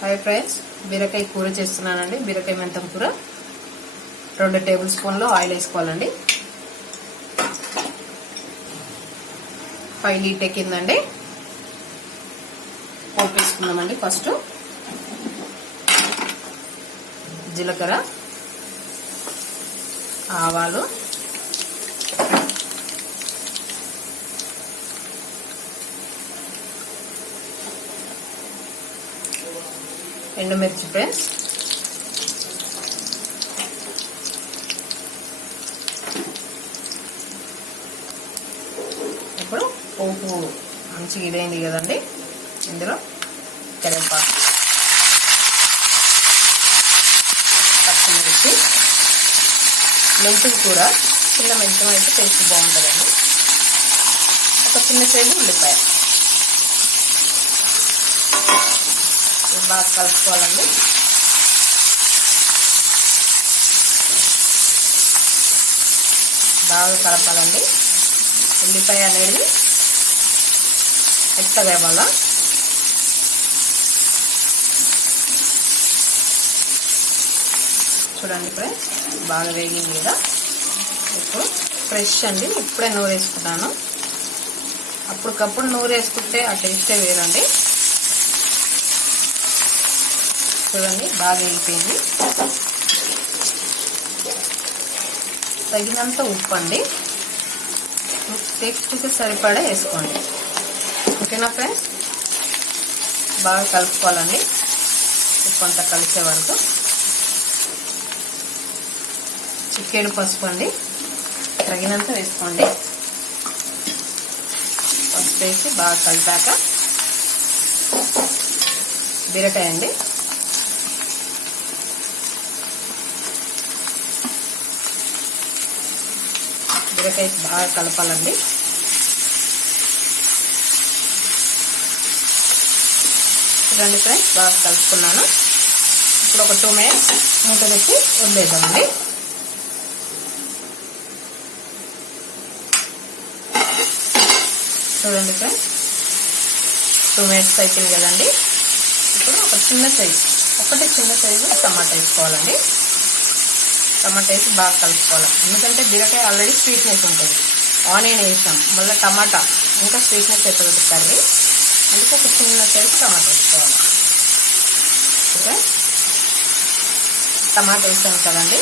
Hi friends, బీరకాయ కూర చేస్తున్నానండి. బీరకాయ మెంతం కూర. 2 టేబుల్ స్పూన్లు ఆయిల్ వేసుకోవాలండి. 5 లీటర్ కిందండి. పోపు వేసుకుందామండి. ఫస్ట్ జీలకర్ర, ఆవాలు, ఎండుమిర్చి ఫ్రెండ్స్, ఇప్పుడు పోపు మంచిగా ఇదైంది కదండి. ఇందులో కరివేపాకు, పచ్చిమిర్చి, మెంతులు కూర. చిన్న మెంతం అయితే టేస్ట్ బాగుంటుందండి. ఒక చిన్న సైజు ఉల్లిపాయ బాగా కలుపుకోవాలండి. బాగా కలపాలండి. ఉల్లిపాయ అనేది మెత్తగా ఇవ్వాల. చూడండి ఫ్రెండ్స్, బాగా వేగింది కదా. ఇప్పుడు ఫ్రెష్ అండి, ఇప్పుడే నూరు వేసుకున్నాను. అప్పటికప్పుడు నూరు వేసుకుంటే ఆ టేస్టే వేరండి. చూడండి, బాగా వేగిపోయింది. తగినంత ఉప్పు అండి, టేస్ట్కి సరిపడా వేసుకోండి. ఓకేనా ఫ్రెండ్స్, బాగా కలుపుకోవాలండి. ఉప్పు అంతా కలిసే వరకు. చికెన్ పసుపు అండి, తగినంత వేసుకోండి. పసుపు వేసి బాగా కలిపాక బీరకాయ అండి, బీరకాయ బాగా కలపాలండి. చూడండి ఫ్రెండ్స్, బాగా కలుపుకున్నాను. ఇప్పుడు ఒక 2 మినిట్స్ మూత పెట్టి వదిలేద్దామండి. చూడండి ఫ్రెండ్స్, 2 మినిట్స్ అయిపోయింది కదండి. ఇప్పుడు ఒక చిన్న సైజు టమాటా వేసుకోవాలండి. టమాటా వేసి బాగా కలుపుకోవాలి. ఎందుకంటే బీరకాయ ఆల్రెడీ స్వీట్నెస్ ఉంటుంది. ఆనియన్ వేసాం, మళ్ళీ టమాటా ఇంకా స్వీట్నెస్ అవుతుంది కర్రీ. అందుకే ఒక చిన్న సైజు టమాటా వేసుకోవాలి. ఓకే, టమాటా వేసాం కదండి.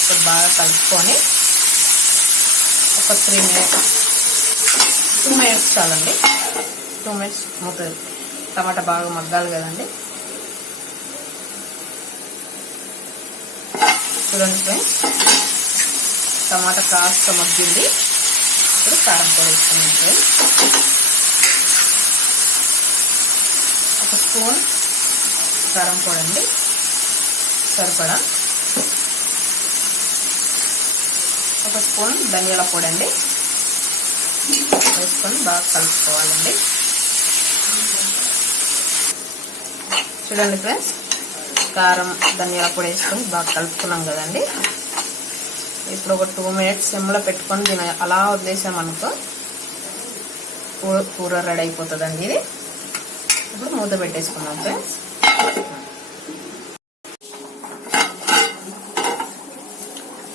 ఇప్పుడు బాగా కలుపుకొని ఒక 2 మినిట్స్ చాలండి. 2 మినిట్స్ మూత. టమాటా బాగా మగ్గాలి కదండి. చూడండి ఫ్రెండ్స్, టమాటా కాస్త మగ్గింది. ఇప్పుడు కారం పొడి వేసుకున్నాం ఫ్రెండ్స్. 1 స్పూన్ కారం పొడి అండి, సరిపడా. 1 స్పూన్ ధనియాల పొడి అండి వేసుకొని బాగా కలుపుకోవాలండి. చూడండి ఫ్రెండ్స్, కారం ధనియాల పొడి వేసుకొని బాగా కలుపుకున్నాం కదండి. ఇప్పుడు ఒక 2 మినిట్స్ సిమ్లో పెట్టుకొని దీన్ని అలా వదిలేసామనుకో కూర రెడీ అయిపోతుందండి. ఇది ఇప్పుడు మూత పెట్టేసుకున్నాం ఫ్రెండ్స్.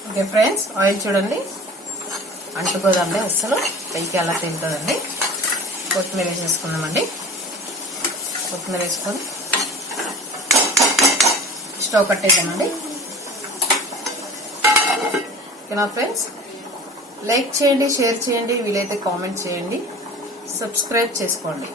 ఓకే ఫ్రెండ్స్, ఆయిల్ చూడండి, అంటుకోదండి అస్సలు, పైకి అలా తింటుందండి. కొత్తిమీర వేసేసుకున్నామండి. కొత్తిమీర వేసుకొని స్టవ్ కట్టేద్దామండి. ఓకేనా ఫ్రెండ్స్, లైక్ చేయండి, షేర్ చేయండి, వీలైతే కామెంట్ చేయండి, సబ్స్క్రైబ్ చేసుకోండి.